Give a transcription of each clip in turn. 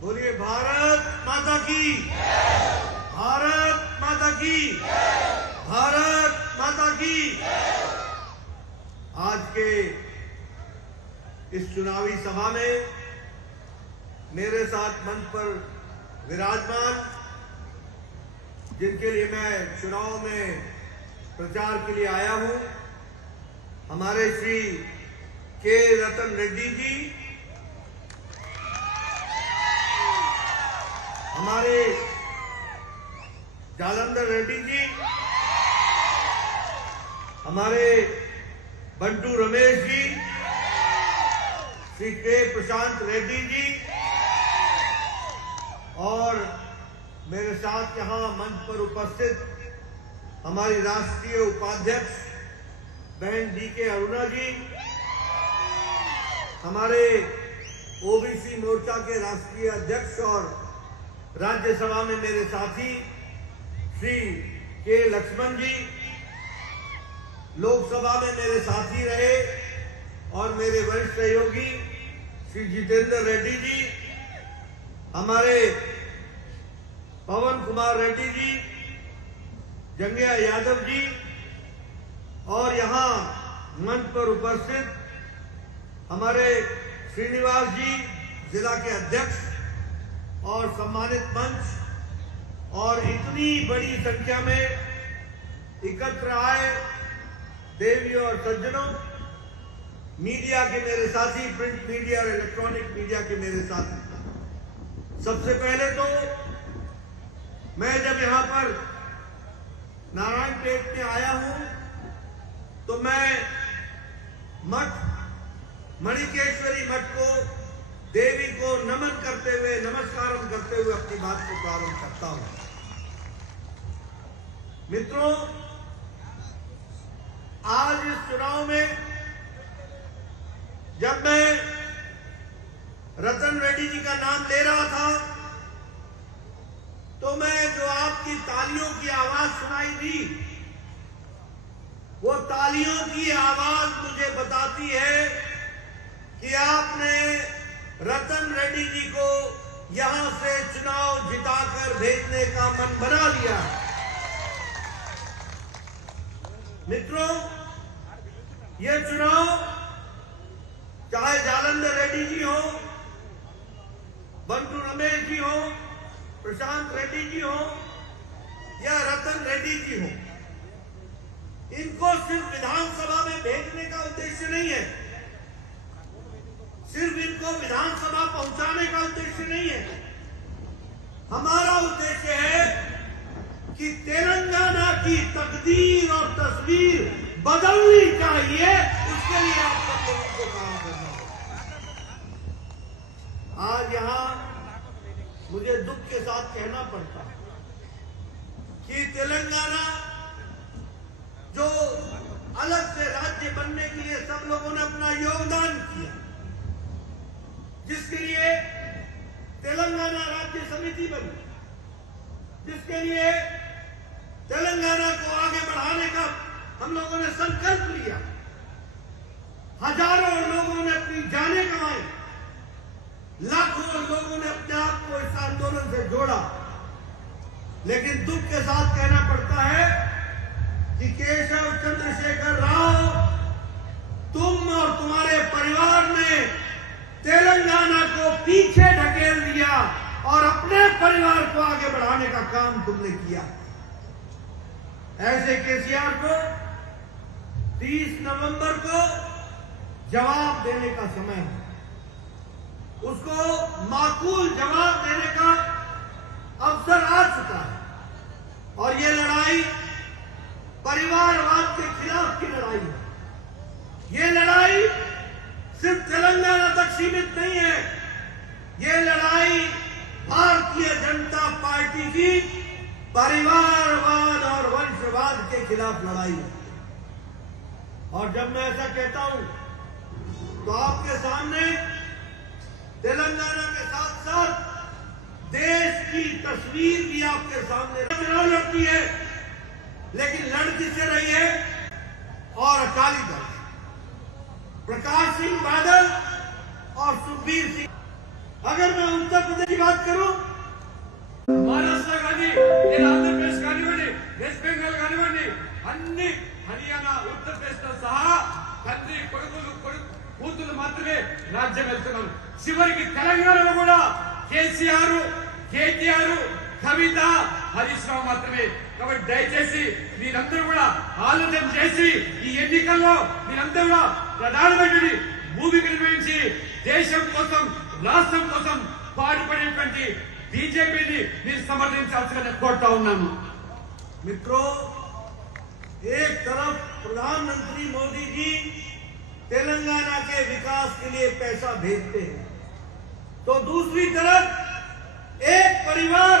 बोलिए भारत माता की, भारत माता की, भारत माता की। आज के इस चुनावी सभा में मेरे साथ मंच पर विराजमान, जिनके लिए मैं चुनाव में प्रचार के लिए आया हूं, हमारे श्री के रतन रेड्डी जी, हमारे जालंधर रेड्डी जी, हमारे बंटू रमेश जी, श्री के प्रशांत रेड्डी जी, और मेरे साथ यहां मंच पर उपस्थित हमारी राष्ट्रीय उपाध्यक्ष बहन डी के अरुणा जी, हमारे ओबीसी मोर्चा के राष्ट्रीय अध्यक्ष और राज्यसभा में मेरे साथी श्री के लक्ष्मण जी, लोकसभा में मेरे साथी रहे और मेरे वरिष्ठ सहयोगी श्री जितेंद्र रेड्डी जी, हमारे पवन कुमार रेड्डी जी, जंगिया यादव जी, और यहाँ मंच पर उपस्थित हमारे श्रीनिवास जी, जिला के अध्यक्ष और सम्मानित मंच, और इतनी बड़ी संख्या में एकत्र आए देवी और सज्जनों, मीडिया के मेरे साथी, प्रिंट मीडिया और इलेक्ट्रॉनिक मीडिया के मेरे साथी। सबसे पहले तो मैं जब यहाँ पर नारायणपेट में आया हूं तो मैं मठ मणिकेश्वरी मठ को, देवी को नमन करते हुए, नमस्कार करते हुए अपनी बात को प्रारंभ करता हूं। मित्रों, आज इस चुनाव में जब मैं रतन रेड्डी जी का नाम ले रहा था तो मैं जो आपकी तालियों की आवाज सुनाई दी, वो तालियों की आवाज मुझे बताती है कि आपने रतन रेड्डी जी को यहां से चुनाव जिताकर भेजने का मन बना लिया। मित्रों, ये चुनाव चाहे जालंधर रेड्डी जी हो, बंटू रमेश जी हो, प्रशांत रेड्डी जी हो या रतन रेड्डी जी हो, इनको सिर्फ विधानसभा में भेजने का उद्देश्य नहीं है, सिर्फ इनको विधानसभा पहुंचाने का उद्देश्य नहीं है। हमारा उद्देश्य है कि तेलंगाना की तकदीर और तस्वीर बदलनी चाहिए, उसके लिए आप सब लोगों को काम करना होगा। आज यहां मुझे दुख के साथ कहना पड़ता है कि तेलंगाना जो अलग से राज्य बनने के लिए सब लोगों ने अपना योगदान किया, जिसके लिए तेलंगाना राज्य समिति बनी, जिसके लिए तेलंगाना को आगे बढ़ाने का हम लोगों ने संकल्प लिया, हजारों लोगों ने अपनी जानें गंवाई, लाखों लोगों ने अपने आप को इस आंदोलन से जोड़ा। लेकिन दुख के साथ कहना पड़ता है कि केशव चंद्रशेखर राव, तुम और तुम्हारे परिवार ने तेलंगाना को पीछे ढकेल दिया और अपने परिवार को आगे बढ़ाने का काम तुमने किया। ऐसे केसीआर को 30 नवंबर को जवाब देने का समय है, उसको माकूल जवाब देने का अवसर आ चुका है। और ये लड़ाई परिवारवाद के खिलाफ की लड़ाई है। ये लड़ाई सिर्फ तेलंगाना तक सीमित नहीं है, ये लड़ाई भारतीय जनता पार्टी की परिवारवाद और वंशवाद के खिलाफ लड़ाई है। और जब मैं ऐसा कहता हूं तो आपके सामने तेलंगाना के साथ साथ देश की तस्वीर भी आपके सामने चुनाव लड़ती है, लेकिन लड़ किससे रही है? और अकाली दल, प्रकाश सिंह बादल और सुखबीर सिंह अगर मैं उत्तर प्रदेश की बात करूं, महाराष्ट्र కానీ లేదా ఆంధ్రప్రదేశ్ కానివ్వండి, వెస్ట్ బెంగాల్ కానివ్వండి, అన్ని హర్యానా, ఉత్తరప్రదేశ్ తో సహా తండ్రి కొడుకులు కూతురు మాత్రమే రాజ్యం వెళ్తున్నారు. చివరికి తెలంగాణలో కూడా కేసీఆర్, కేటీఆర్, కవిత, హరీష్ రావు మాత్రమే. కాబట్టి దయచేసి మీరందరూ కూడా ఆలోచన చేసి ఈ ఎన్నికల్లో మీరందరూ కూడా ప్రధానమంత్రి భూమికి నిర్వహించి దేశం కోసం, రాష్ట్రం కోసం పాటుపడేటువంటి बीजेपी समर्थन कोरता हूं। मित्रों, एक तरफ प्रधानमंत्री मोदी जी तेलंगाना के विकास के लिए पैसा भेजते हैं, तो दूसरी तरफ एक परिवार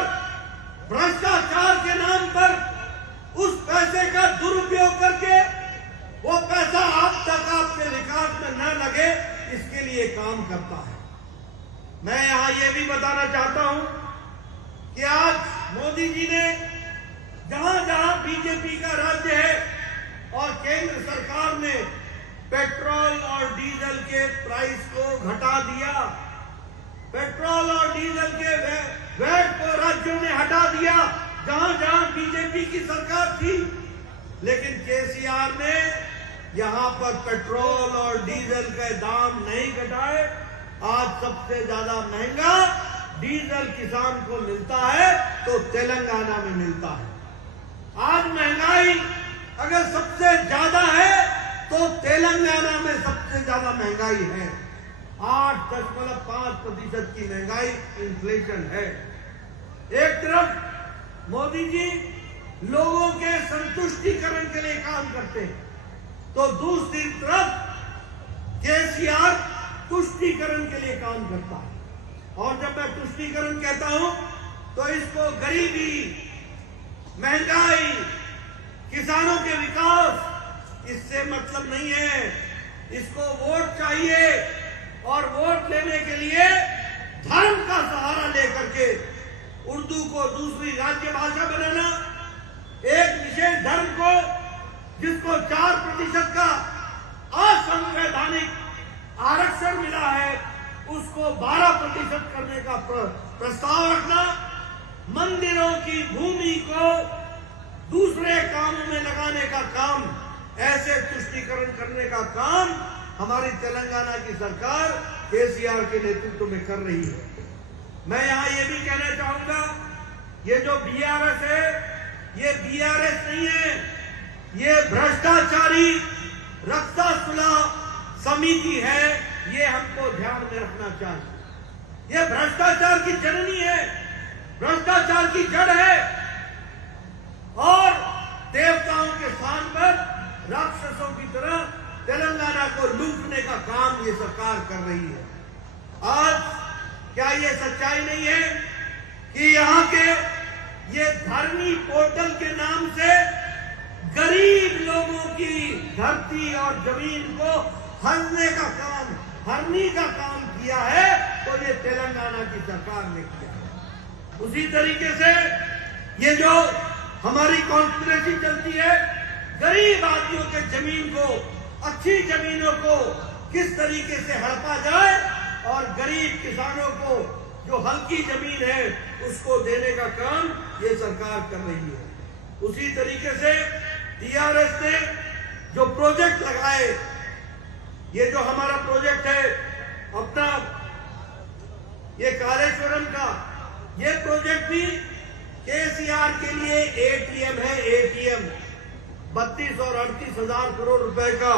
भ्रष्टाचार के नाम पर उस पैसे का दुरुपयोग करके वो पैसा आप तक आपके विकास में न लगे, इसके लिए काम करता है। मैं यहां ये भी बताना चाहता हूं कि आज मोदी जी ने जहां जहां बीजेपी का राज्य है और केंद्र सरकार ने पेट्रोल और डीजल के प्राइस को घटा दिया, पेट्रोल और डीजल के वैट को राज्यों ने हटा दिया जहां जहां बीजेपी की सरकार थी। लेकिन केसीआर ने यहां पर पेट्रोल और डीजल के दाम नहीं घटाए। आज सबसे ज्यादा महंगा डीजल किसान को मिलता है तो तेलंगाना में मिलता है। आज महंगाई अगर सबसे ज्यादा है तो तेलंगाना में सबसे ज्यादा महंगाई है। 8.5% की महंगाई इन्फ्लेशन है। एक तरफ मोदी जी लोगों के संतुष्टिकरण के लिए काम करते हैं, तो दूसरी तरफ केसीआर तुष्टीकरण के लिए काम करता है। और जब मैं तुष्टीकरण कहता हूं तो इसको गरीबी, महंगाई, किसानों के विकास, इससे मतलब नहीं है। इसको वोट चाहिए और वोट लेने के लिए धर्म का सहारा लेकर के उर्दू को दूसरी राज्य भाषा बनाना, एक विशेष धर्म को जिसको 4% का असंवैधानिक आरक्षण मिला है उसको 12% करने का प्रस्ताव रखना, मंदिरों की भूमि को दूसरे कामों में लगाने का काम, ऐसे तुष्टीकरण करने का काम हमारी तेलंगाना की सरकार केसीआर के नेतृत्व में कर रही है। मैं यहां ये भी कहना चाहूंगा, ये जो बीआरएस है, ये बीआरएस नहीं है, ये भ्रष्टाचारी रक्तासुला समिति है। ये हमको ध्यान में रखना चाहिए। ये भ्रष्टाचार की जननी है, भ्रष्टाचार की जड़ है और देवताओं के स्थान पर राक्षसों की तरह तेलंगाना को लूटने का काम ये सरकार कर रही है। आज क्या ये सच्चाई नहीं है कि यहाँ के ये धरनी पोर्टल के नाम से गरीब लोगों की धरती और जमीन को हरने का काम, हरनी का काम किया है, तो ये तेलंगाना की सरकार ने किया है। उसी तरीके से ये जो हमारी कॉन्स्पिरेसी चलती है, गरीब आदमियों के जमीन को, अच्छी जमीनों को किस तरीके से हड़पा जाए और गरीब किसानों को जो हल्की जमीन है उसको देने का काम ये सरकार कर रही है। उसी तरीके से टीआरएस ने जो प्रोजेक्ट लगाए, ये जो हमारा प्रोजेक्ट है अपना ये कालेश्वरम का, ये प्रोजेक्ट भी केसीआर के लिए एटीएम है। एटीएम 32 और 38 हजार करोड़ रुपए का,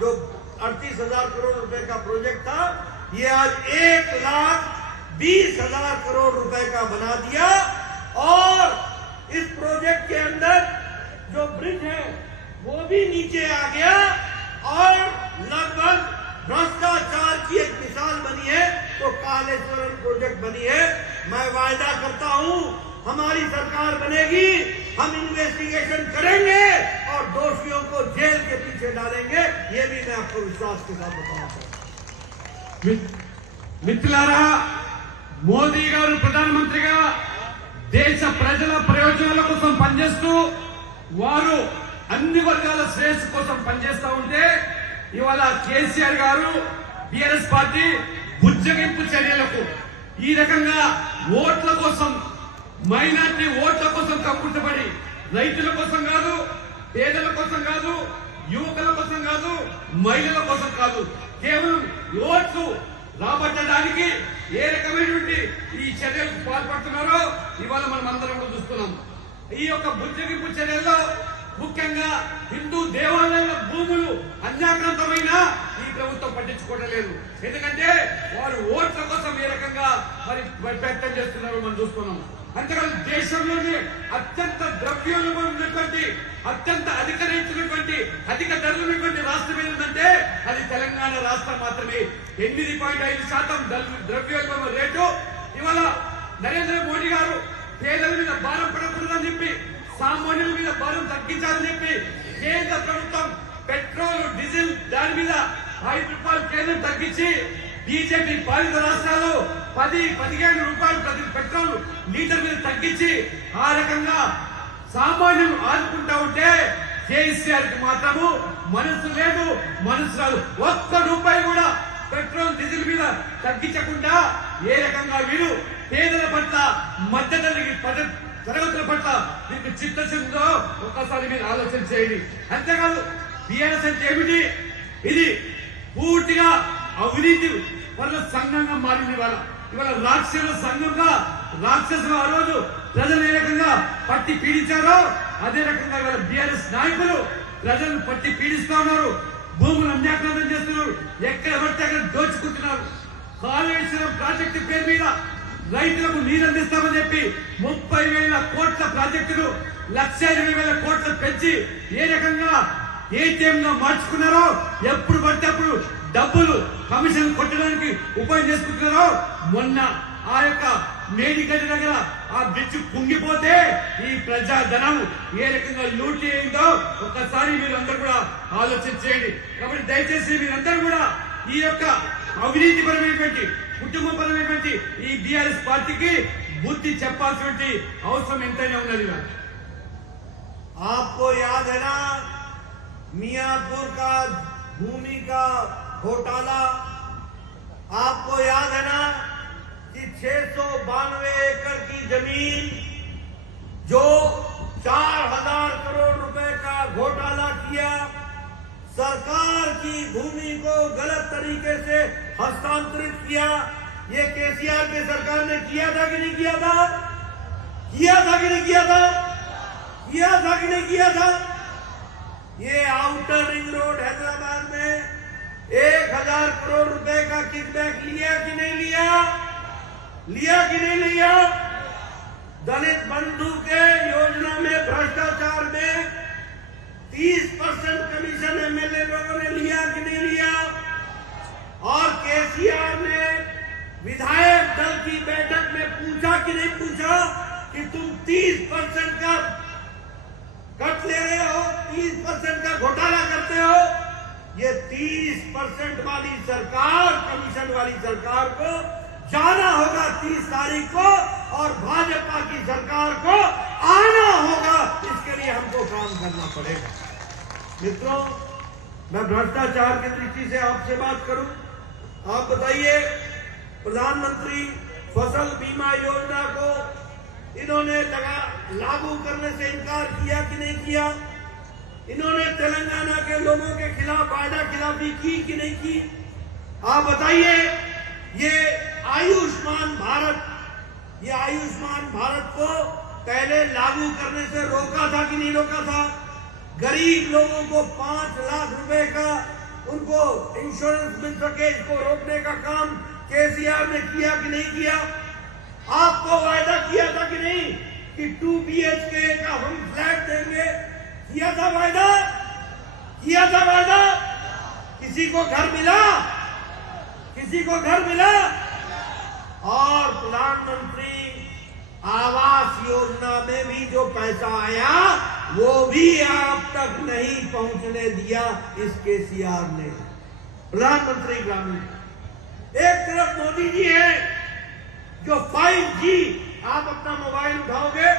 जो 38 हजार करोड़ रुपए का प्रोजेक्ट था, ये आज 1,20,000 करोड़ रुपए का बना दिया। और इस प्रोजेक्ट के अंदर जो ब्रिज है वो भी नीचे आ गया और लगभग भ्रष्टाचार की एक मिसाल बनी है, तो कालेश्वरम प्रोजेक्ट बनी है। मैं वायदा करता हूं हमारी सरकार बनेगी, हम इन्वेस्टिगेशन करेंगे और दोषियों को जेल के पीछे डालेंगे। ये भी मैं आपको विश्वास के साथ बताना चाहता हूं। మిత్రులారా, మోదీ గారు ప్రధానమంత్రిగా దేశ ప్రజల ప్రయోజనాల కోసం పనిచేస్తూ వారు అన్ని వర్గాల శ్రేయస్సు కోసం పనిచేస్తూ ఉంటే ఇవాళ కేసీఆర్ గారు బీఆర్ఎస్ పార్టీ బుజ్జగింపు చర్యలకు ఈ రకంగా ఓట్ల కోసం మైనార్టీ ఓట్ల కోసం కక్కుర్తిపడి రైతుల కోసం కాదు, పేదల కోసం కాదు, యువకుల కోసం కాదు, మహిళల కోసం కాదు, కేవలం ఓట్లు రాబట్టడానికి ఏ రకమైనటువంటి ఈ చర్యలకు పాల్పడుతున్నారో ఇవాళ మనం అందరం కూడా చూస్తున్నాం. ఈ యొక్క బుజ్జగింపు చర్యల్లో ముఖ్యంగా హిందూ దేవాలయాల భూములు అన్యాక్రాంతమైన ఈ ప్రభుత్వం పట్టించుకోవడం లేదు. ఎందుకంటే వారు ఓట్ల కోసం ఏ రకంగా మరి ప్రయత్నం చేస్తున్నారో మనం చూస్తున్నాం. అంతేకాదు దేశంలోనే అత్యంత ద్రవ్యోల్బణం ఉన్నటువంటి, అత్యంత అధిక రేట్లున్నటువంటి, అధిక ధరలు ఉన్నటువంటి రాష్ట్రం ఏంటంటే అది తెలంగాణ రాష్ట్రం మాత్రమే. 8.5% ద్రవ్యోల్బణం రేటు. ఇవాళ నరేంద్ర మోడీ గారు పేదల మీద భారం పడకూడదని చెప్పి, సామాన్యుల మీద భారం తగ్గించాలని చెప్పి కేంద్ర ప్రభుత్వం పెట్రోల్, డీజిల్ దాని మీద 5 రూపాయలు కేంద్రం తగ్గించి బీజేపీ పాలిత రాష్ట్రాలు 10-15 రూపాయలు ప్రతి పెట్రోల్ లీటర్ మీద తగ్గించి ఆ రకంగా సామాన్యులు ఆదుకుంటా ఉంటే కేసీఆర్ కి మాత్రము మనసు లేదు, మనసు రాదు. 1 రూపాయి కూడా పెట్రోల్, డీజిల్ మీద తగ్గించకుండా ఏ రకంగా వీరు పేదల పట్ల, మధ్యతరగతి తరగతుల పట్ల మీకు చిత్తశుద్ధితో ఒక్కసారి మీరు ఆలోచన చేయండి. అంతేకాదు బీఆర్ఎస్ అంటే ఏమిటి? ఇది పూర్తిగా అవినీతి వల్ల సంఘంగా మారింది. ఇవాళ రాక్షసుల సంఘంగా, రాక్షసులు ఆ రోజు ప్రజలు ఏ రకంగా పట్టి పీడించారో అదే రకంగా ఇవాళ బీఆర్ఎస్ నాయకులు ప్రజలను పట్టి పీడిస్తా ఉన్నారు. భూములు అన్యాక్రాంతం చేస్తున్నారు, ఎక్కడ పడితే అక్కడ దోచుకుంటున్నారు. కాళేశ్వరం ప్రాజెక్టు పేరు మీద రైతులకు నీరు అందిస్తామని చెప్పి 30,000 కోట్ల ప్రాజెక్టులు 1,20,000 కోట్లు పెంచి ఏ రకంగా ఏటీఎం గా మార్చుకున్నారో, ఎప్పుడు పడితే అప్పుడు డబ్బులు కమిషన్ కొట్టడానికి ఉపాయం చేసుకుంటున్నారో, మొన్న ఆ యొక్క మేడిగడ్డ దగ్గర ఆ బ్రిడ్జ్ కుంగిపోతే ఈ ప్రజాధనం ఏ రకంగా లూటీ అయిందో ఒక్కసారి మీరు అందరూ కూడా ఆలోచన చేయండి. కాబట్టి దయచేసి మీరందరూ కూడా ఈ యొక్క అవినీతి పరమైనటువంటి, కుటుంబపరమైనటువంటి ఈ బీఆర్ఎస్ పార్టీకి బుద్ధి చెప్పాల్సిన అవసరం ఎంతైనా ఉన్నది. आपको याद है ना मियाँपुर का भूमि का घोटाला? आपको याद है ना कि 692 एकड़ की जमीन जो 4,000 करोड़ रुपए का घोटाला किया, सरकार की भूमि को गलत तरीके से हस्तांतरित किया, ये केसीआर की सरकार ने किया था कि नहीं किया था? किया था कि नहीं किया था? किया था कि नहीं किया था? ये आउटर रिंग रोड हैदराबाद में 1,000 करोड़ रुपए का किकबैक लिया कि नहीं लिया? लिया कि नहीं लिया? दलित बंधु के योजना में भ्रष्टाचार में 30% कमीशन एमएलए लोगों ने लिया कि नहीं लिया? और केसीआर ने विधायक दल की बैठक में पूछा कि नहीं पूछा कि तुम 30% का कट ले रहे हो, 30% का घोटाला करते हो? ये 30% वाली सरकार, कमीशन वाली सरकार को जाना होगा 30 तारीख को, और भाजपा की सरकार को आना होगा। इसके लिए हमको काम करना पड़ेगा। मित्रों, मैं भ्रष्टाचार की दृष्टि से आपसे बात करूं। आप बताइए, प्रधानमंत्री फसल बीमा योजना को इन्होंने लागू करने से इनकार किया कि नहीं किया? इन्होंने तेलंगाना के लोगों के खिलाफ वायदा खिलाफी की कि नहीं की? आप बताइए। ये आयुष्मान भारत को पहले लागू करने से रोका था कि नहीं रोका था? गरीब लोगों को 5 लाख रुपए का उनको इंश्योरेंस मिल सके, इसको रोकने का काम केसीआर ने किया कि नहीं किया? आपको वायदा किया था कि नहीं कि 2 BHK का हम फ्लैट देंगे? किया था वायदा? किया था वायदा? किसी को घर मिला? किसी को घर मिला? और प्रधानमंत्री आवास योजना में भी जो पैसा आया वो भी आप तक नहीं पहुंचने दिया इस केसीआर ने। प्रधानमंत्री ग्रामीण, एक तरफ मोदी जी है जो 5G, आप अपना मोबाइल उठाओगे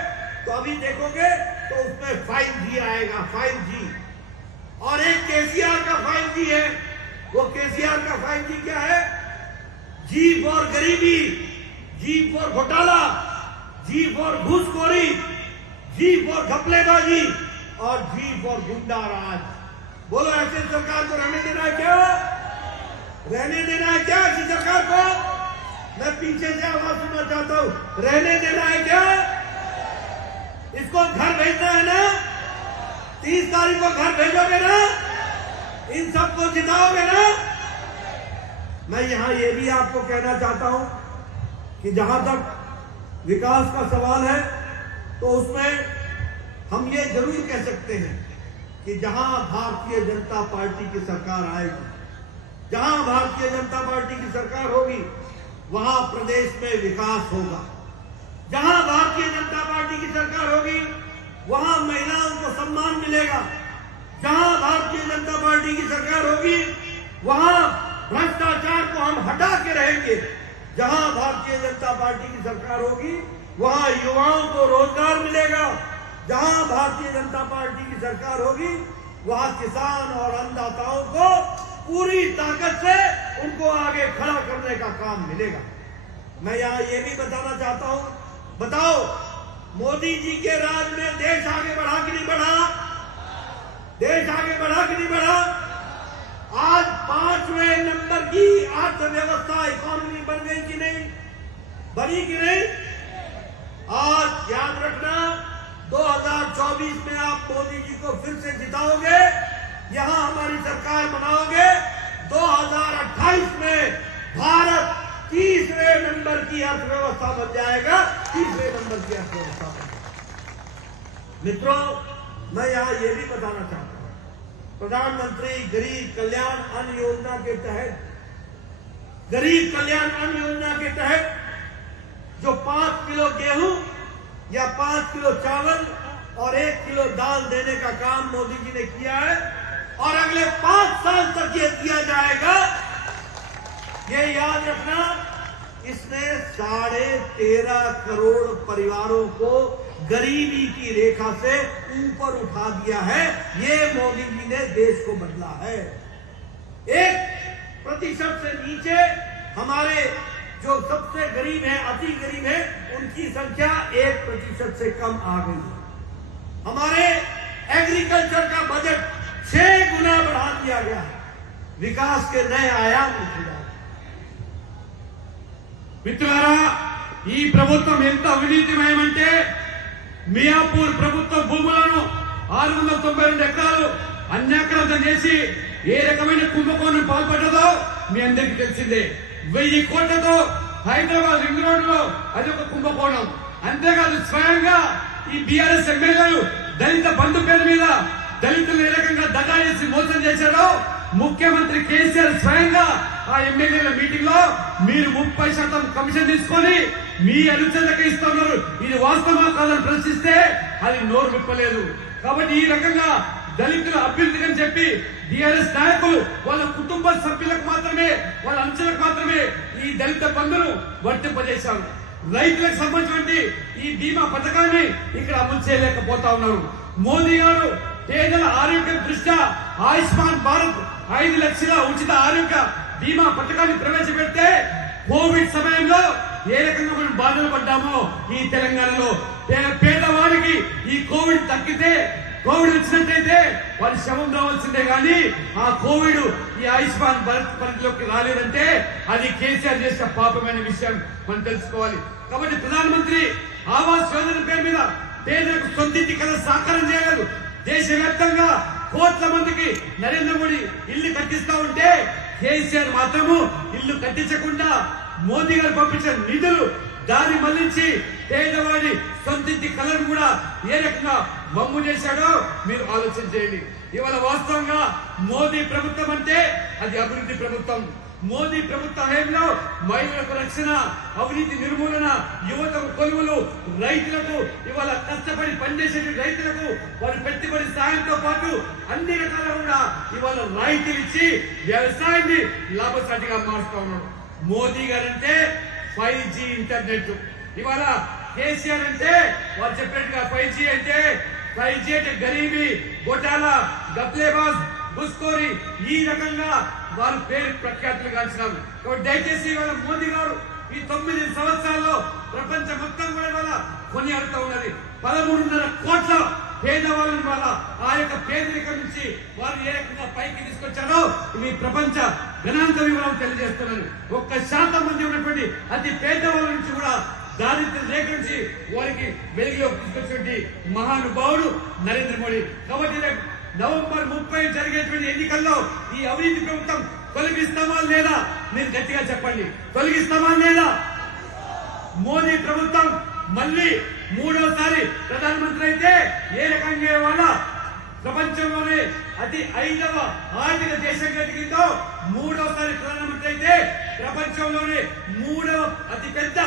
तो अभी देखोगे तो उसमें 5G आएगा, 5G। और एक केसीआर का 5G है। वो केसीआर का 5G क्या है? जी फॉर गरीबी, जी फॉर घोटाला, जी फॉर घूसखोरी, जी फॉर घपलेबाजी और जी फॉर गुंडा राज। बोलो, ऐसे सरकार को रहने देना है क्या? रहने देना है क्या ऐसी सरकार को? मैं पीछे से आवाज सुनना चाहता हूं, रहने देना है क्या? इसको घर भेजना है ना? 30 तारीख को घर भेजोगे ना? इन सबको जिताओगे ना? मैं यहां ये भी आपको कहना चाहता हूं कि जहां तक विकास का सवाल है तो उसमें हम ये जरूर कह सकते हैं कि जहां भारतीय जनता पार्टी की सरकार आएगी, जहां भारतीय जनता पार्टी की सरकार होगी, वहां प्रदेश में विकास होगा। जहां भारतीय जनता पार्टी की सरकार होगी, वहां महिलाओं को सम्मान मिलेगा। जहां भारतीय जनता पार्टी की सरकार होगी, वहां भ्रष्टाचार को हम हटा के रहेंगे। जहां भारतीय जनता पार्टी की सरकार होगी, वहां युवाओं को रोजगार मिलेगा। जहां भारतीय जनता पार्टी की सरकार होगी, वहां किसान और अन्नदाताओं को पूरी ताकत से उनको आगे खड़ा करने का काम मिलेगा। मैं यहां ये भी बताना चाहता हूं, बताओ, मोदी जी के राज में देश आगे बढ़ा कि नहीं बढ़ा? देश आगे बढ़ा कि नहीं बढ़ा? आज 5वें नंबर की अर्थव्यवस्था, इकोनॉमी बन गई कि नहीं? बनी कि नहीं? आज याद रखना, 2024 में आप मोदी जी को फिर से जिताओगे, यहां हमारी सरकार बनाओगे। 2028 में भारत 30वें नंबर की अर्थव्यवस्था बन जाएगा। 30वें नंबर की अर्थव्यवस्था बन जाएगा। मित्रों, मैं यहां यह भी बताना चाहता हूं, प्रधानमंत्री गरीब कल्याण अन्न योजना के तहत, गरीब कल्याण अन्न योजना के तहत जो 5 किलो गेहूं या 5 किलो चावल और 1 किलो दाल देने का काम मोदी जी ने किया है और अगले 5 साल तक ये दिया जाएगा। ये याद रखना, इसने 13.5 करोड़ परिवारों को गरीबी की रेखा से ऊपर उठा दिया है। ये मोदी जी ने देश को बदला है। 1% से नीचे हमारे जो सबसे गरीब है, अति गरीब है, उनकी संख्या 1% से कम आ गई है। हमारे एग्रीकल्चर का बजट 6 गुना बढ़ा दिया गया है। विकास के नए आयाम खुले। మిత్రులారా, ఈ ప్రభుత్వం ఎంత అవినీతిమయమంటే మియాపూర్ ప్రభుత్వ భూములను 692 ఎకరాలు అన్యాక్రాంతం చేసి ఏ రకమైన కుంభకోణం పాల్పడ్డదో మీ అందరికీ తెలిసిందే. 1000 కోట్లతో హైదరాబాద్ రింగ్ రోడ్డులో అదొక కుంభకోణం. అంతేకాదు, స్వయంగా ఈ బీఆర్ఎస్ ఎమ్మెల్యేలు దళిత బంధు పేరు మీద దళితులు ఏ రకంగా దగా చేసి మోసం చేశారో ముఖ్యమంత్రి కేసీఆర్ స్వయంగా ఆ ఎమ్మెల్యేల మీటింగ్ లో మీరు 30% కమిషన్ తీసుకొని మీ అనుచరులకు ఇస్తున్నారు. ఇది వాస్తవమా కాదని ప్రశ్నిస్తే అది నోరు విప్పలేదు. కాబట్టి ఈ రకంగా దళితుల అభ్యున్నతికి అని చెప్పి టిఆర్ఎస్ నాయకులు వాళ్ళ కుటుంబ సభ్యులకు మాత్రమే, వాళ్ళ అనుచరులకు మాత్రమే ఈ దళిత బంధును వర్తింపజేశారు. రైతులకు సంబంధించిన ఈ బీమా పథకాన్ని ఇక్కడ అమలు చేయలేకపోతా ఉన్నారు. మోదీ గారు పేదల ఆరోగ్య దృష్ట్యా ఆయుష్మాన్ భారత్ 5 లక్షల ఉచిత ఆరోగ్య బీమా పథకాన్ని ప్రవేశపెడితే కోవిడ్ సమయంలో ఏ రకంగా మనం బాధలు పడ్డామో ఈ తెలంగాణలో పేదవాడికి ఈ కోవిడ్ తగ్గితే, కోవిడ్ వచ్చినట్టయితే వారి శవం రావాల్సిందే కానీ ఆ కోవిడ్ ఈ ఆయుష్మాన్ భారత్ పరిధిలోకి రాలేదంటే అది కేసీఆర్ చేసిన పాపమైన విషయం మనం తెలుసుకోవాలి. కాబట్టి ప్రధానమంత్రి ఆవాస్ యోజన పేరు మీద పేదలకు సొంతింటి కల సాకారం చేయలేదు. దేశవ్యాప్తంగా కోట్ల మందికి నరేంద్ర మోడీ ఇల్లు కట్టిస్తా ఉంటే కేసీఆర్ మాత్రము ఇల్లు కట్టించకుండా మోదీ గారు పంపించిన నిధులు దాన్ని మళ్లించి పేదవాడి సొంతింటి కళను కూడా ఏ రకంగా మమ్ము చేశాడో మీరు ఆలోచన చేయండి. ఇవాళ వాస్తవంగా మోదీ ప్రభుత్వం అంటే అది అభివృద్ధి ప్రభుత్వం. మోదీ ప్రభుత్వ హయాంలో మహిళలకు రక్షణ, అవినీతి నిర్మూలన, యువతకు కొలువులు, రైతులకు ఇవాళ కష్టపడి పనిచేసే రైతులకు వారి పెట్టుబడి సాయంతో పాటు అన్ని రకాల కూడా ఇవాళ రైతులు ఇచ్చి వ్యవసాయాన్ని లాభసాటిగా మారుస్తా ఉన్నాడు. Modi guarantee 5G internet. ఇవాళ కేసీఆర్ అంటే వారు చెప్పినట్టుగా 5G అంటే గరీబీ, గొటాలా, గప్లేబాజ్, గుస్కోరి, ఈ రకంగా వారు పేరు ప్రఖ్యాతులు కాల్చినారు. కాబట్టి దయచేసి ఇవాళ మోదీ గారు ఈ 9 సంవత్సరాల్లో ప్రపంచం మొత్తం కూడా ఇవాళ కొనియాడుతూ ఉన్నది. 13.5 కోట్ల పేదవాళ్ళని వాళ్ళ ఆ యొక్క పేదరికం నుంచి వారు ఏ రకంగా పైకి తీసుకొచ్చారో ఇవి ప్రపంచ గణాంక వివరాలు తెలియజేస్తున్నాను. 1% మంది ఉన్నటువంటి అతి పేదవాళ్ళ నుంచి కూడా దారిద్ర్య రేఖ నుంచి వారికి వెలుగులోకి తీసుకొచ్చినటువంటి మహానుభావుడు నరేంద్ర మోడీ. కాబట్టి రేపు నవంబర్ 30 జరిగేటువంటి ఎన్నికల్లో ఈ అవినీతి ప్రభుత్వం తొలగిస్తామా లేదా? మీరు గట్టిగా చెప్పండి. తొలగిస్తామా లేదా? మోదీ ప్రభుత్వం మళ్ళీ 3వసారి ప్రధానమంత్రి అయితే ఏ రకంగా వాళ్ళ ప్రపంచంలోనే అతి 5వ ఆర్థిక దేశంగా ఎదిగిందో 3వసారి ప్రధానమంత్రి అయితే ప్రపంచంలోనే 3వ అతి పెద్ద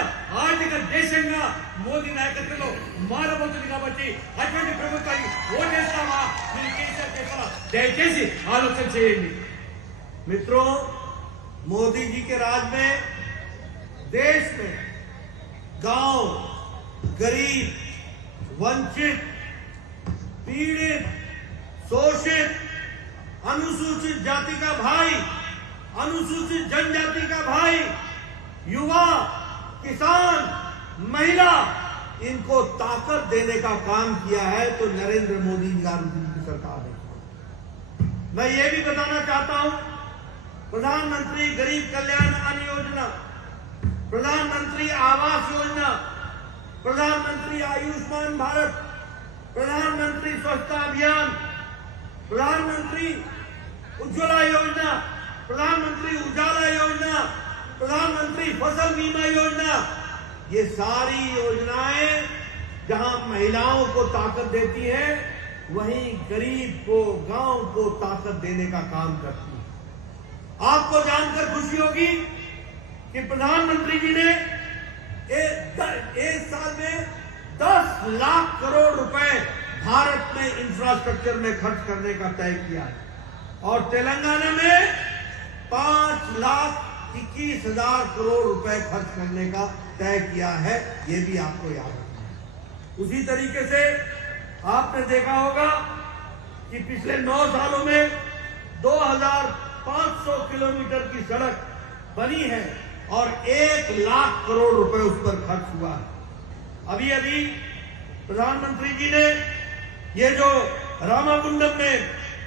ఆర్థిక దేశంగా మోదీ నాయకత్వంలో మారబోతుంది. కాబట్టి అటువంటి ప్రభుత్వానికి ఓటేస్తామా? మీరు కేసీఆర్ చేస్తారా? దయచేసి ఆలోచన చేయండి. मित्रों, मोदी जी के राज में देश में गांव, गरीब, वंचित, पीड़ित, शोषित, अनुसूचित जाति का भाई, अनुसूचित जनजाति का भाई, युवा, किसान, महिला, इनको ताकत देने का काम किया है तो नरेंद्र मोदी की सरकार ने। मैं ये भी बताना चाहता हूं, प्रधानमंत्री गरीब कल्याण अन्न योजना, प्रधानमंत्री आवास योजना, प्रधानमंत्री आयुष्मान भारत, प्रधानमंत्री स्वच्छता अभियान, प्रधानमंत्री उज्ज्वला योजना, प्रधानमंत्री उजाला योजना, प्रधानमंत्री फसल बीमा योजना, ये सारी योजनाएं जहां महिलाओं को ताकत देती है वहीं गरीब को, गांव को ताकत देने का काम करती है। आपको जानकर खुशी होगी कि प्रधानमंत्री जी ने एक साल में 10 लाख करोड़ रुपए भारत में इंफ्रास्ट्रक्चर में खर्च करने का तय किया है और तेलंगाना में 5,21,000 करोड़ रुपए खर्च करने का तय किया है। ये भी आपको याद रखना है। उसी तरीके से आपने देखा होगा कि पिछले 9 सालों में 2,500 किलोमीटर की सड़क बनी है और 1 लाख करोड़ रुपए उस पर खर्च हुआ है। अभी अभी प्रधानमंत्री जी ने ये जो रामागुंडम में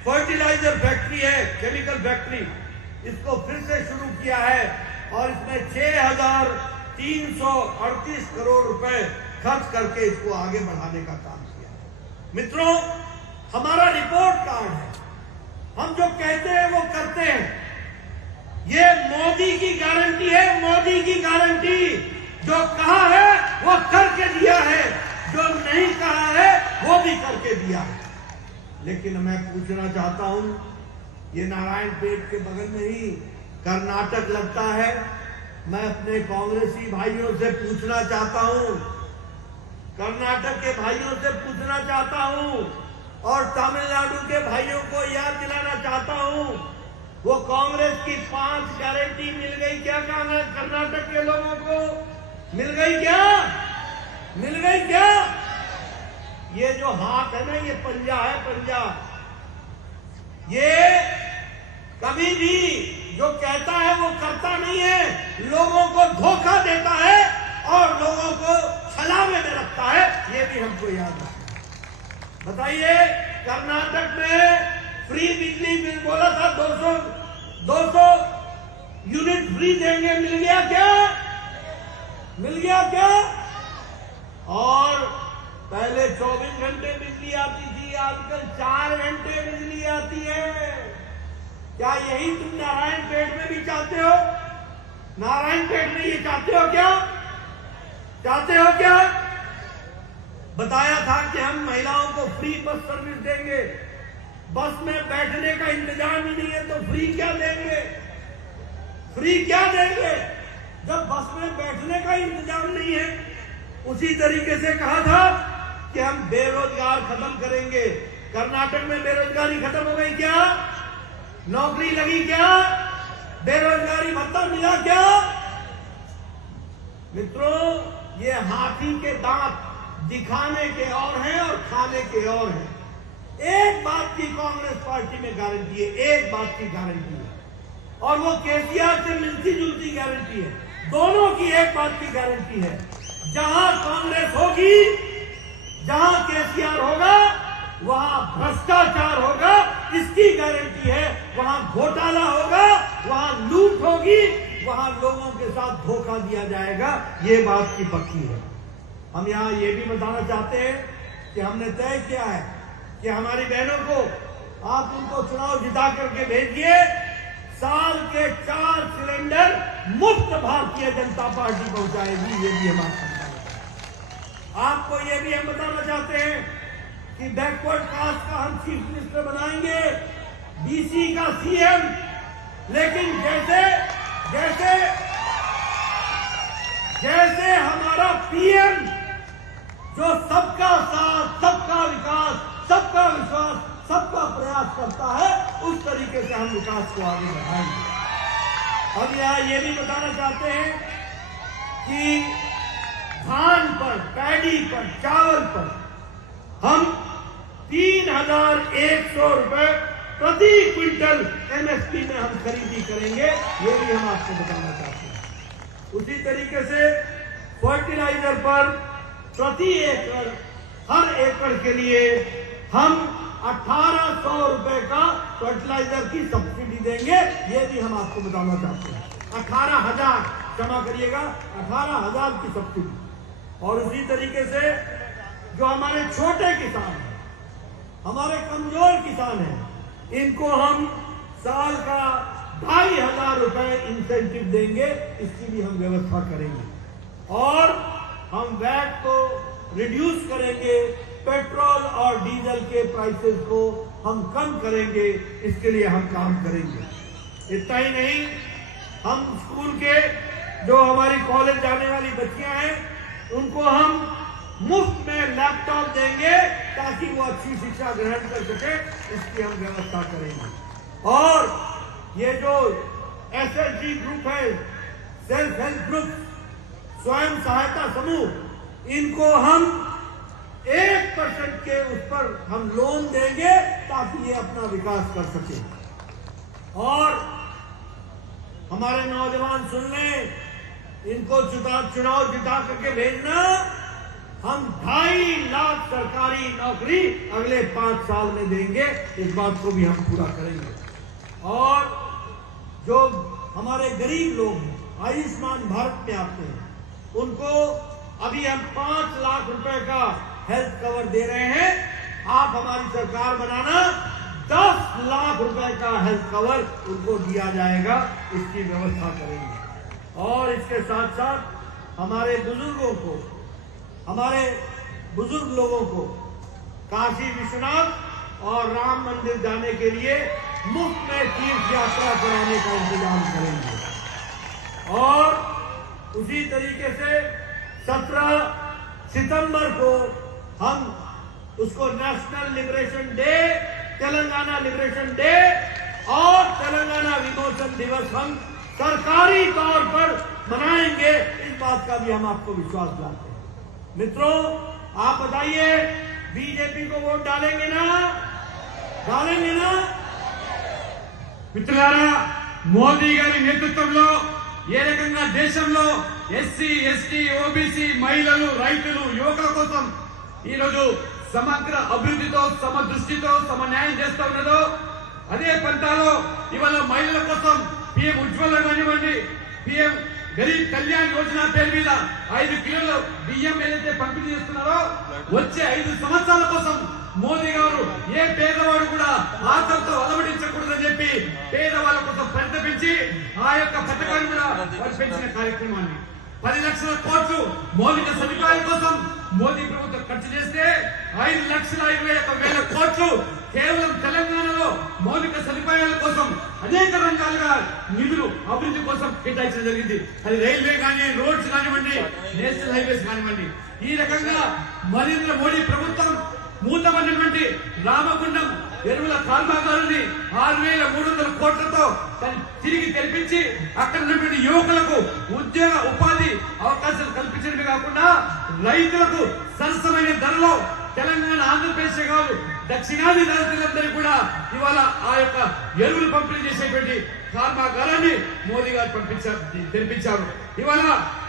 फर्टिलाइजर फैक्ट्री है, केमिकल फैक्ट्री, इसको फिर से शुरू किया है और इसमें 6,338 करोड़ रुपए खर्च करके इसको आगे बढ़ाने का काम किया है। मित्रों, हमारा रिपोर्ट कार्ड है, हम जो कहते हैं वो करते हैं। ये मोदी की गारंटी है, मोदी की गारंटी। जो कहा है वो करके दिया है, जो नहीं कहा है वो भी करके दिया है। लेकिन मैं पूछना चाहता हूं, ये नारायणपेट के बगल में ही कर्नाटक लगता है। मैं अपने कांग्रेसी भाइयों से पूछना चाहता हूं, कर्नाटक के भाइयों से पूछना चाहता हूं और तमिलनाडु के भाइयों को याद दिलाना चाहता हूं, वो कांग्रेस की 5 गारंटी मिल गई क्या? कर्नाटक के लोगों को मिल गई क्या? मिल गई क्या? ये जो हाथ है ना, ये पंजा है, पंजा। ये कभी भी जो कहता है वो करता नहीं है, लोगों को धोखा देता है और लोगों को छलावे में रखता है। ये भी हमको याद रखना। बताइए, कर्नाटक में फ्री बिजली बिल बोला था 200 यूनिट फ्री देंगे, मिल गया क्या? मिल गया क्या? और पहले 24 घंटे बिजली आती थी, आजकल 4 घंटे बिजली आती है। क्या यही तुम नारायणपेट में भी चाहते हो? नारायणपेट में ये चाहते हो क्या? चाहते हो क्या? बताया था कि हम महिलाओं को फ्री बस सर्विस देंगे। बस में बैठने का इंतजाम ही नहीं है तो फ्री क्या देंगे? फ्री क्या देंगे जब बस में बैठने का इंतजाम नहीं है? उसी तरीके से कहा था कि हम बेरोजगार खत्म करेंगे। कर्नाटक में बेरोजगारी खत्म हो गई क्या? नौकरी लगी क्या? बेरोजगारी भत्ता मिला क्या? मित्रों, ये हाथी के दांत दिखाने के और हैं और खाने के और हैं। एक बात की कांग्रेस पार्टी में गारंटी है, एक बात की गारंटी है, और वो केसीआर से मिलती जुलती गारंटी है। दोनों की एक बात की गारंटी है, जहां कांग्रेस होगी, जहां केसीआर होगा, वहां भ्रष्टाचार होगा, इसकी गारंटी है। वहां घोटाला होगा, वहां लूट होगी, वहां लोगों के साथ धोखा दिया जाएगा, ये बात की पक्की है। हम यहां ये भी बताना चाहते हैं कि हमने तय किया है कि हमारी बहनों को आप उनको चुनाव जिता करके भेजिए, साल के 4 सिलेंडर मुफ्त भारतीय जनता पार्टी पहुंचाएगी, ये भी हमारा संकल्प है। आपको ये भी हम बताना चाहते हैं कि बैकवर्ड कास्ट का हम चीफ मिनिस्टर बनाएंगे, बीसी का सीएम, लेकिन जैसे जैसे जैसे हमारा पीएम जो सबका साथ, सबका विकास, सबका विश्वास, सबका प्रयास करता है, उस तरीके से हम विकास को आगे बढ़ाएंगे। हम यहां ये भी बताना चाहते हैं कि धान पर, पैडी पर, चावल पर हम 3,100 रुपए प्रति क्विंटल एमएसपी में हम खरीदी करेंगे, ये भी हम आपको बताना चाहते हैं। उसी तरीके से फर्टिलाइजर पर प्रति एकड़, हर एकड़ के लिए हम 1,800 रुपए का फर्टिलाइजर की सब्सिडी देंगे, ये भी हम आपको बताना चाहते हैं। 18,000, क्षमा करिएगा, 18,000 की सब्सिडी। और उसी तरीके से जो हमारे छोटे किसान हैं, हमारे कमजोर किसान हैं, इनको हम साल का 2,500 रुपए इंसेंटिव देंगे, इसकी भी हम व्यवस्था करेंगे। और हम वैट को रिड्यूस करेंगे, पेट्रोल और डीजल के प्राइसेस को हम कम करेंगे, इसके लिए हम काम करेंगे। इतना ही नहीं, हम स्कूल के जो हमारी कॉलेज जाने वाली बच्चियां हैं, उनको हम मुफ्त में लैपटॉप देंगे ताकि वो अच्छी शिक्षा ग्रहण कर सके, इसकी हम व्यवस्था करेंगे। और ये जो एसएचजी ग्रुप है, सेल्फ हेल्प ग्रुप, स्वयं सहायता समूह, इनको हम 1% के उस पर हम लोन देंगे ताकि ये अपना विकास कर सके। और हमारे नौजवान सुन लें, इनको चुनाव जिता करके भेजना, हम 2.5 लाख सरकारी नौकरी अगले 5 साल में देंगे, इस बात को भी हम पूरा करेंगे। और जो हमारे गरीब लोग हैं, आयुष्मान भारत में आते हैं, उनको अभी हम 5 लाख रुपए का हेल्थ कवर दे रहे हैं। आप हमारी सरकार बनाना, 10 लाख रुपए का हेल्थ कवर उनको दिया जाएगा, इसकी व्यवस्था करेंगे। और इसके साथ साथ हमारे बुजुर्गों को, हमारे बुजुर्ग लोगों को काशी विश्वनाथ और राम मंदिर जाने के लिए मुफ्त में तीर्थ यात्रा कराने का इंतजाम करेंगे। और उसी तरीके से 17 सितंबर को हम उसको national liberation day, Telangana liberation day और तेलंगाना विमोचन दिवस हम सरकारी तौर पर मनाएंगे, इस बात का भी हम आपको विश्वास दिलाते हैं। मित्रों, आप बताइए, बीजेपी को वोट डालेंगे ना? डालेंगे ना? మిత్రులారా, మోదీ గారి నేతృత్వంలో ఏ రకంగా దేశంలో ఎస్సీ, ఎస్టీ, ఓబీసీ, మహిళలు, రైతులు, యువకుల కోసం ఈ రోజు సమగ్ర అభివృద్ధితో, సమదృష్టితో, సమన్యాయం చేస్తూ ఉన్నదో, అదే పంతాలో ఇవాళ మహిళల కోసం పీఎం ఉజ్వల కానివ్వండి, పీఎం గరీబ్ కళ్యాణ్ యోజన పేరు మీద 5 కిలోల బియ్యం ఏదైతే పంపిణీ చేస్తున్నారో, వచ్చే 5 సంవత్సరాల కోసం మోదీ గారు ఏ పేదవాడు కూడా ఆకలితో అలవడించకూడదని చెప్పి పేదవాళ్ళ కోసం పరితపించి ఆ యొక్క పథకాన్ని కూడా పెంచిన కార్యక్రమాన్ని 10 లక్షల కోట్లు మౌలిక సదుపాయాల కోసం మోదీ ప్రభుత్వం ఖర్చు చేస్తే 5,21,000 కోట్లు కేవలం తెలంగాణలో మౌలిక సదుపాయాల కోసం అనేక రంగాలుగా నిధులు అభివృద్ధి కోసం కేటాయించడం జరిగింది. అది రైల్వే కానీ, రోడ్స్ కానివ్వండి, నేషనల్ హైవేస్ కానివ్వండి. ఈ రకంగా నరేంద్ర మోడీ ప్రభుత్వం మూతపడినటువంటి రామగుండం ఎరువుల కర్మాగారాన్ని 6,300 కోట్లతో తిరిగి తెరిపించి అక్కడ ఉన్నటువంటి యువకులకు ఉద్యోగ ఉపాధి అవకాశాలు కల్పించడమే కాకుండా రైతులకు సరసమైన ధరలో తెలంగాణ, ఆంధ్రప్రదేశ్ కాదు, దక్షిణాది రైతులందరికీ కూడా ఇవాళ ఆ యొక్క ఎరువులు పంపిణీ చేసేటువంటి కర్మాగారాన్ని మోదీ గారు తెరిపించారు. ఇవాళ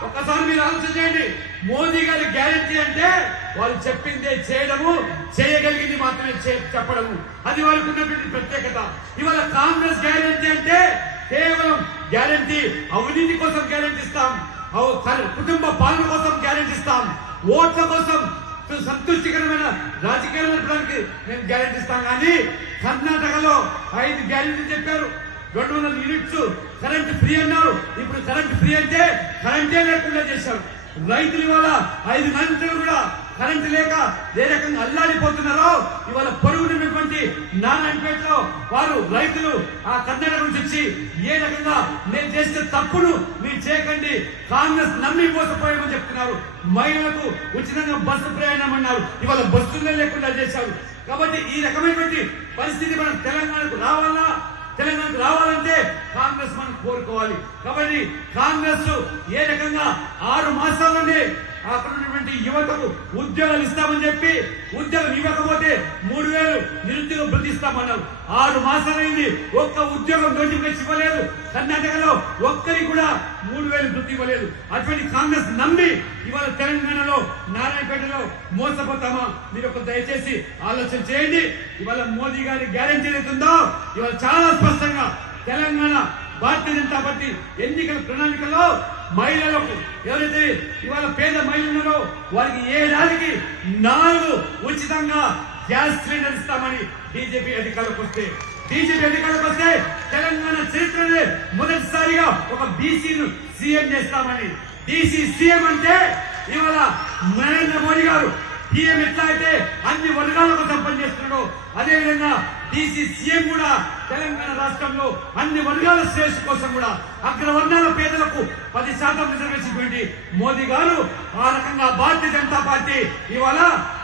ఒక్కసారి మీరు ఆలోచన చేయండి. మోదీ గారి గ్యారంటీ అంటే వాళ్ళు చెప్పిందే చేయడము, చేయగలిగింది మాత్రమే చెప్పడము, అది వాళ్ళకు ఉన్నటువంటి ప్రత్యేకత. ఇవాళ కాంగ్రెస్ గ్యారంటీ అంటే కేవలం గ్యారంటీ అవినీతి కోసం గ్యారంటీ ఇస్తాం, కుటుంబ పాలన కోసం గ్యారంటీ ఇస్తాం, ఓట్ల కోసం సంతృష్టికరమైన రాజకీయాలు నడపడానికి మేము గ్యారంటీ ఇస్తాం. కానీ కర్ణాటకలో 5 గ్యారంటీ చెప్పారు. 200 యూనిట్స్ కరెంట్ ఫ్రీ అన్నారు. ఇప్పుడు కరెంట్ ఫ్రీ అంటే కరెంటే లేకుండా చేశారు. రైతులు ఇవాళ 5 గంటలు కూడా కరెంట్ లేక ఏ రకంగా అల్లాడిపోతున్నారో ఇవాళ పొరుగునటువంటి నారాయణపేటలో వారు రైతులు ఆ కర్ణాటక నుంచి వచ్చి ఏ రకంగా నేను చేసిన తప్పును మీరు చేయకండి, కాంగ్రెస్ నమ్మి మోసపోయామని చెప్తున్నారు. మహిళలకు ఉచితంగా బస్సు ప్రయాణం అన్నారు, ఇవాళ బస్సులే లేకుండా చేశారు. కాబట్టి ఈ రకమైనటువంటి పరిస్థితి మనం తెలంగాణకు రావాలంటే కాంగ్రెస్ మనం కోరుకోవాలి. కాబట్టి కాంగ్రెస్ ఏ రకంగా 6 మాసాల్లోనే అక్కడ ఉన్నటువంటి యువతకు ఉద్యోగాలు ఇస్తామని చెప్పి ఉద్యోగం ఇవ్వకపోతే 3000 నిరుద్యోగ భృతి ఇస్తామన్నారు. 6 మాసాలైంది, ఒక్క ఉద్యోగం నోటిఫికేషన్ ఇవ్వలేదు. కర్ణాటకలో ఒక్కరికి కూడా 3000 భృతి ఇవ్వలేదు. అటువంటి కాంగ్రెస్ నమ్మి ఇవాళ తెలంగాణలో నారాయణపేటలో మోసపోతామా? మీరు ఒక దయచేసి ఆలోచన చేయండి. ఇవాళ మోదీ గారి గ్యారెంటీ ఏదైతుందో ఇవాళ చాలా స్పష్టంగా తెలంగాణ భారతీయ జనతా పార్టీ ఎన్నికల ప్రణాళికలో మహిళలకు ఎవరైతే ఇవాళ పేద మహిళలు ఉన్నారో వారికి ఏడాదికి 4 ఉచితంగా గ్యాస్ సిలిండర్ ఇస్తామని బీజేపీ అధికారులకు వస్తే తెలంగాణ చరిత్రలో మొదటిసారిగా ఒక బీసీను సీఎం చేస్తామని. బీసీ సీఎం అంటే ఇవాళ నరేంద్ర మోడీ గారు పీఎం ఎట్లా అయితే అన్ని వర్గాల కోసం పనిచేస్తున్నాడో అదేవిధంగా బీసీ సీఎం కూడా తెలంగాణ రాష్ట్రంలో అన్ని వర్గాల శ్రేష్ఠ కోసం కూడా అగ్రవర్ణాల పేదలకు 10% రిజర్వేషన్ పెట్టి మోదీ గారు ఆ రకంగా భారతీయ జనతా పార్టీ ఇవాళ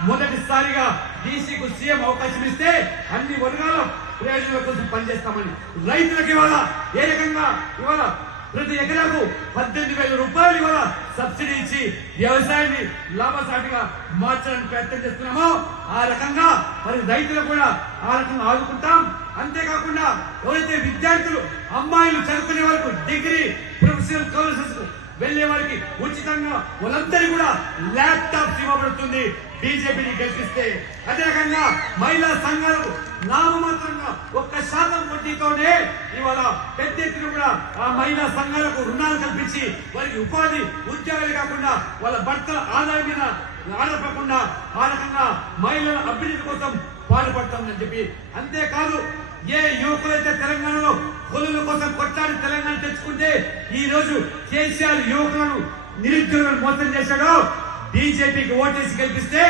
మొదటిసారిగా బీసీకు సీఎం అవకాశం ఇస్తే అన్ని వర్గాల ప్రయోజనాల కోసం పనిచేస్తామని. రైతులకు ఇవాళ ఏ రకంగా ఇవాళ ప్రతి ఎకరాకు 18,000 రూపాయలు ఇవాళ సబ్సిడీ ఇచ్చి వ్యవసాయాన్ని లాభసాటిగా మార్చడానికి ప్రయత్నం చేస్తున్నామో ఆ రకంగా మరి రైతులు కూడా ఆ రకంగా ఆదుకుంటాం. అంతేకాకుండా ఎవరైతే విద్యార్థులు అమ్మాయిలు చదువుకునే వరకు డిగ్రీ ప్రొఫెషనల్ కోర్సెస్ వెళ్లే వారికి ఉచితంగా వాళ్ళందరికీ కూడా ల్యాప్టాప్స్ ఇవ్వబడుతుంది బీజేపీని గెలిపిస్తే. అదే రకంగా మహిళా సంఘాలకు నామమాత్రంగా 1% వడ్డీతోనే ఇవాళ పెద్ద ఎత్తున కూడా ఆ మహిళా సంఘాలకు రుణాలు కల్పించి వారికి ఉపాధి ఉద్యోగాలు కాకుండా వాళ్ళ భర్తల ఆదాయం మీద ఆధారపడకుండా ఆ రకంగా మహిళల అభివృద్ధి కోసం పాటుపడతామని చెప్పి. అంతేకాదు ఏ యువకులైతే తెలంగాణలో కొలుల కోసం కొట్టాడి తెలంగాణ తెచ్చుకుంటే ఈ రోజు కేసీఆర్ యువకులను నిరుద్యోగులను మోసం చేశాడో బీజేపీకి ఓటేసి గెలిపిస్తే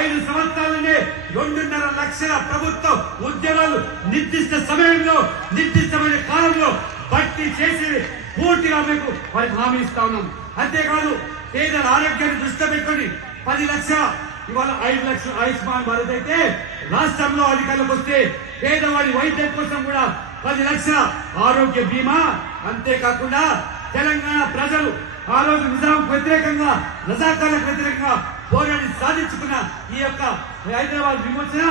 5 సంవత్సరాలనే 2.5 లక్షల ప్రభుత్వ ఉద్యోగాలు నిర్దిష్ట సమయంలో నిర్దిష్టమైన కాలంలో భర్తీ చేసి పూర్తిగా మీకు వారికి హామీ ఇస్తా ఉన్నాం. అంతేకాదు పేదల ఆరోగ్యాన్ని దృష్టిలో పెట్టుకొని 10 లక్షల ఇవాళ 5 లక్షల ఆయుష్మాన్ భారత్ అయితే రాష్ట్రంలో అధికారులకు వస్తే పేదవాడి వైద్యం కోసం కూడా 10 లక్షల ఆరోగ్య బీమా. అంతేకాకుండా తెలంగాణ ప్రజలు ఆ రోజు నిజాంకు వ్యతిరేకంగా రజాకార్లకు వ్యతిరేకంగా పోరాడి సాధించుకున్న ఈ యొక్క హైదరాబాద్ విమోచన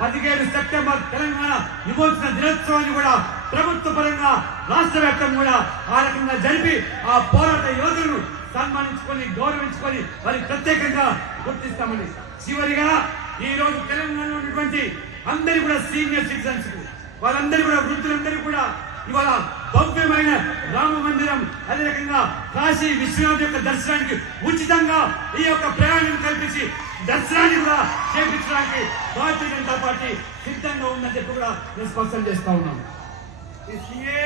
17 సెప్టెంబర్ తెలంగాణ విమోచన దినోత్సవాన్ని కూడా ప్రభుత్వ పరంగా రాష్ట్ర వ్యాప్తంగా కూడా ఆ రకంగా జరిపి ఆ పోరాట యోధులను సన్మానించుకొని గౌరవించుకొని వారికి ప్రత్యేకంగా గుర్తిస్తామని. చివరిగా ఈ రోజు తెలంగాణలో ఉన్నటువంటి అందరి కూడా సీనియర్ సిటిజన్స్ వాళ్ళందరూ కూడా వృద్ధులందరూ కూడా ఇవాళ భవ్యమైన రామ మందిరం అదే రకంగా కాశీ విశ్వనాథ్ యొక్క దర్శనానికి ఉచితంగా ఈ యొక్క ప్రయాణం కల్పించి దర్శనాన్ని కూడా చేపించడానికి భారతీయ జనతా పార్టీ సిద్ధంగా ఉందని చెప్పి కూడా నేను స్పష్టం చేస్తా ఉన్నాను. इसलिए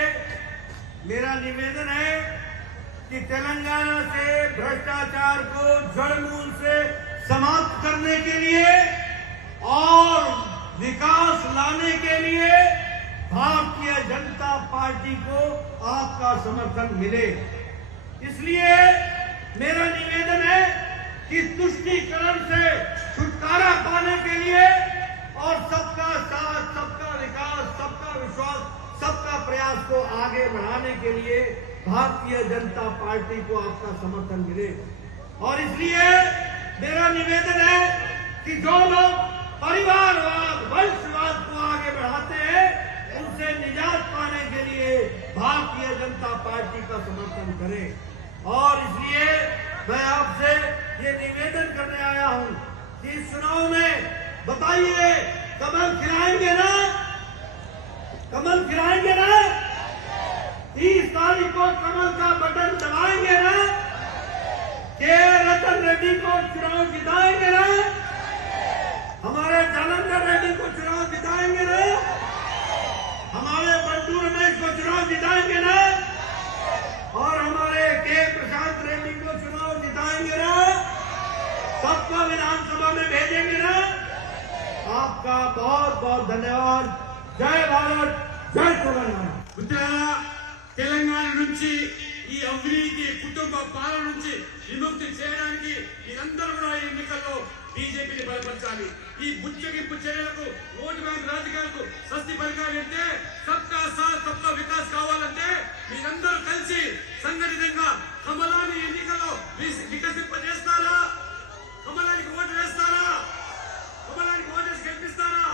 मेरा निवेदन है कि तेलंगाना से भ्रष्टाचार को जड़ मूल से समाप्त करने के लिए और विकास लाने के लिए भारतीय जनता पार्टी को आपका समर्थन मिले. इसलिए मेरा निवेदन है कि तुष्टीकरण से छुटकारा पाने के लिए और सबका साथ, सबका विकास, सबका विश्वास, सबका प्रयास को आगे बढ़ाने के लिए भारतीय जनता पार्टी को आपका समर्थन मिले. और इसलिए मेरा निवेदन है कि जो लोग परिवारवाद, वंशवाद को आगे बढ़ाते हैं उन से निजात पाने के लिए भारतीय जनता पार्टी का समर्थन करें। और इसलिए मैं आपसे ये निवेदन करने आया हूं कि इस चुनाव में बताइए, कमल खिलाएंगे ना? कमल खिलाएंगे ना? 30 तारीख को कमल का बटन दबाएंगे ना? के रतन रेड्डी को चुनाव जिताएंगे ना? हमारे जालंधर रेड्डी को चुनाव जिताएंगे ना? हमारे बंटू रमेश को चुनाव जिताएंगे ना? और हमारे के प्रशांत रेड्डी को चुनाव जिताएंगे ना? सबको विधानसभा में भेजेंगे ना? आपका बहुत बहुत धन्यवाद। जय भारत, जय तेलंगाना। మిత్రులారా, తెలంగాణ నుంచి ఈ అవినీతి కుటుంబ పాలన నుంచి విముక్తి చేయడానికి మీరందరూ కూడా ఈ ఎన్నికల్లో బీజేపీని బలపరచాలి. ఈ బుచ్చగింపు చర్యలకు, ఓటు బ్యాంక్ రాజకీయాలకు స్వస్తి పలకాలంటే, సబ్కా సాత్ సబ్కా వికాస్ కావాలంటే మీరందరూ కలిసి సంఘటితంగా కమలాన్ని ఎన్నికల్లో వికసింపజేస్తారా? కమలానికి ఓటు వేస్తారా? కమలానికి ఓటేసి గెలిపిస్తారా?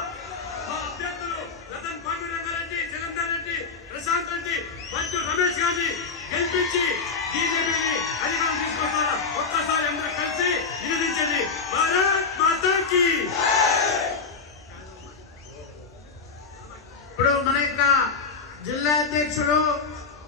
మా అభ్యర్థులు రతన్ పాండురంగారెడ్డి, జలంధర్ రెడ్డి, ప్రశాంత్ రెడ్డి, బంటు రమేష్ గారిని గెలిపించి బీజేపీని అధికారం తీసుకొస్తారా? ఒక్కసారి అందరూ కలిసి నిలదించండి. భారత్ మాతాకి. ఇప్పుడు మన యొక్క జిల్లా అధ్యక్షులు